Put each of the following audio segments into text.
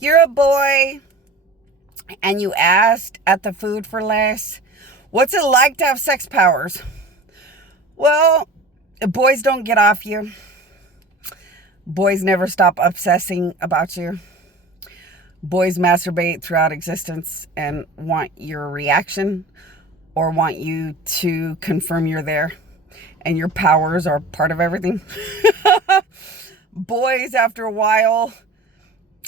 You're a boy and you asked at the food for less, what's it like to have sex powers? Well, boys don't get off you. Boys never stop obsessing about you. Boys masturbate throughout existence and want your reaction or want you to confirm you're there and your powers are part of everything. Boys, after a while,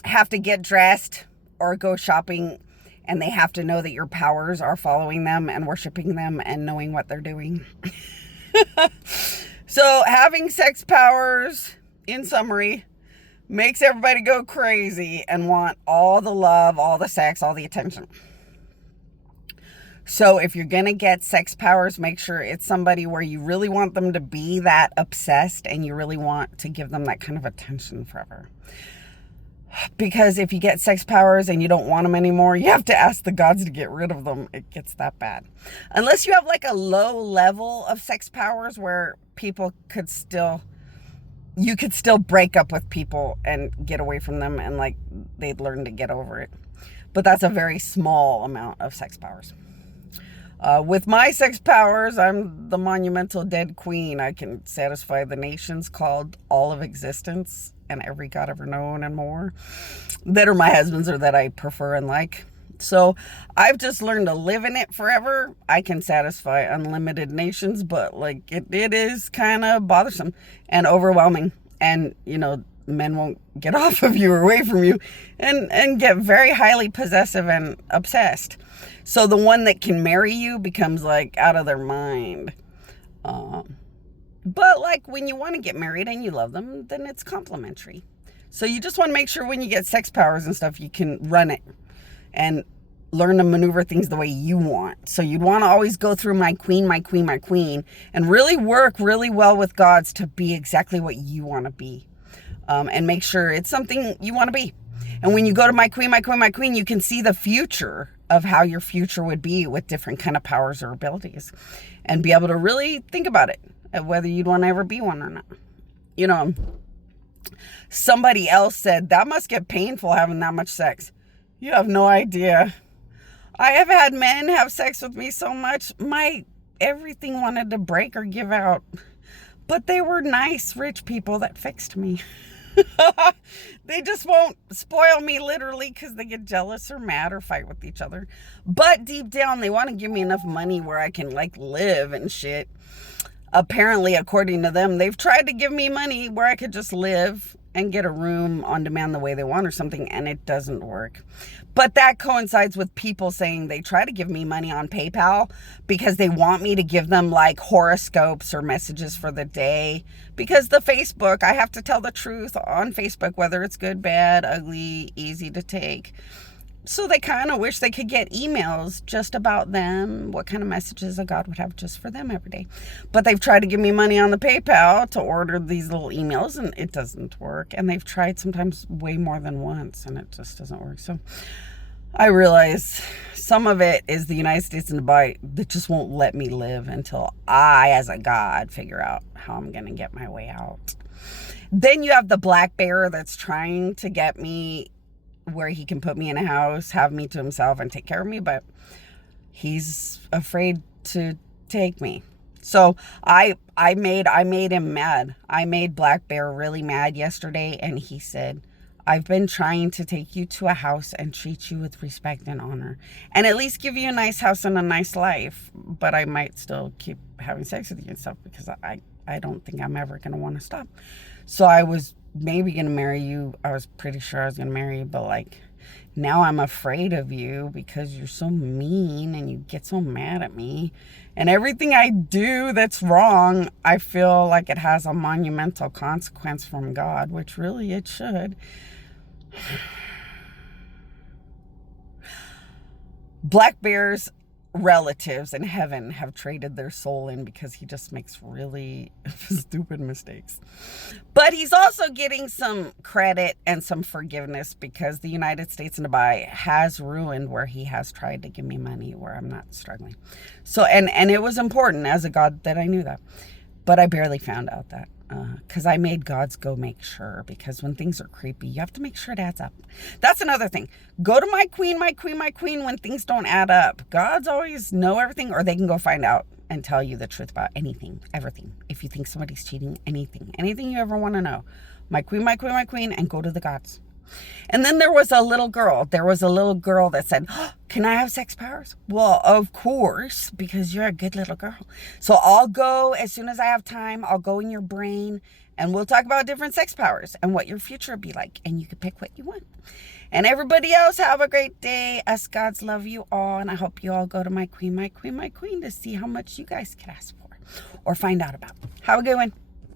have to get dressed or go shopping, and they have to know that your powers are following them and worshiping them and knowing what they're doing. So having sex powers, in summary, makes everybody go crazy and want all the love, all the sex, all the attention. So if you're going to get sex powers, make sure it's somebody where you really want them to be that obsessed and you really want to give them that kind of attention forever. Because if you get sex powers and you don't want them anymore, you have to ask the gods to get rid of them. It gets that bad. Unless you have like a low level of sex powers where you could still break up with people and get away from them and like they'd learn to get over it. But that's a very small amount of sex powers. With my sex powers, I'm the monumental dead queen. I can satisfy the nations called all of existence and every god ever known and more that are my husbands or that I prefer and like. So I've just learned to live in it forever. I can satisfy unlimited nations, but like it is kind of bothersome and overwhelming. And, men won't get off of you or away from you and get very highly possessive and obsessed. So the one that can marry you becomes like out of their mind. But like when you want to get married and you love them, then it's complimentary. So you just want to make sure when you get sex powers and stuff, you can run it and learn to maneuver things the way you want. So you'd want to always go through my queen, my queen, my queen, and really work really well with gods to be exactly what you want to be. And make sure it's something you want to be. And when you go to my queen, my queen, my queen, you can see the future of how your future would be with different kind of powers or abilities and be able to really think about it, whether you'd want to ever be one or not. Somebody else said, that must get painful having that much sex. You have no idea. I have had men have sex with me so much, my everything wanted to break or give out. But they were nice, rich people that fixed me. They just won't spoil me literally because they get jealous or mad or fight with each other. But deep down, they want to give me enough money where I can like live and shit. Apparently, according to them, they've tried to give me money where I could just live and get a room on demand the way they want or something, and it doesn't work. But that coincides with people saying they try to give me money on PayPal because they want me to give them like horoscopes or messages for the day. Because the Facebook, I have to tell the truth on Facebook, whether it's good, bad, ugly, easy to take. So they kind of wish they could get emails just about them, what kind of messages a God would have just for them every day. But they've tried to give me money on the PayPal to order these little emails, and it doesn't work. And they've tried sometimes way more than once, and it just doesn't work. So I realize some of it is the United States and Dubai that just won't let me live until I, as a God, figure out how I'm going to get my way out. Then you have the black bear that's trying to get me where he can put me in a house, have me to himself, and take care of me, but he's afraid to take me. So I made him mad. I made Black Bear really mad yesterday, and he said, I've been trying to take you to a house and treat you with respect and honor, and at least give you a nice house and a nice life, but I might still keep having sex with you and stuff because I don't think I'm ever going to want to stop. So I was maybe going to marry you. I was pretty sure I was going to marry you, but like now I'm afraid of you because you're so mean and you get so mad at me. And everything I do that's wrong, I feel like it has a monumental consequence from God, which really it should. Black Bear's relatives in heaven have traded their soul in because he just makes really stupid mistakes. But he's also getting some credit and some forgiveness because the United States and Dubai has ruined where he has tried to give me money where I'm not struggling. So, and it was important as a God that I knew that. But I barely found out that. because I made God's go make sure, because when things are creepy, you have to make sure it adds up. That's another thing. Go to my queen, my queen, my queen when things don't add up. Gods always know everything, or they can go find out and tell you the truth about anything, everything. If you think somebody's cheating, anything you ever want to know. My queen, my queen, my queen, and go to the gods. And then there was a little girl. That said, oh, can I have sex powers? Well, of course, because you're a good little girl. So I'll go as soon as I have time. I'll go in your brain and we'll talk about different sex powers and what your future will be like. And you can pick what you want. And everybody else, have a great day. Us gods love you all. And I hope you all go to my queen, my queen, my queen to see how much you guys can ask for or find out about. Have a good one.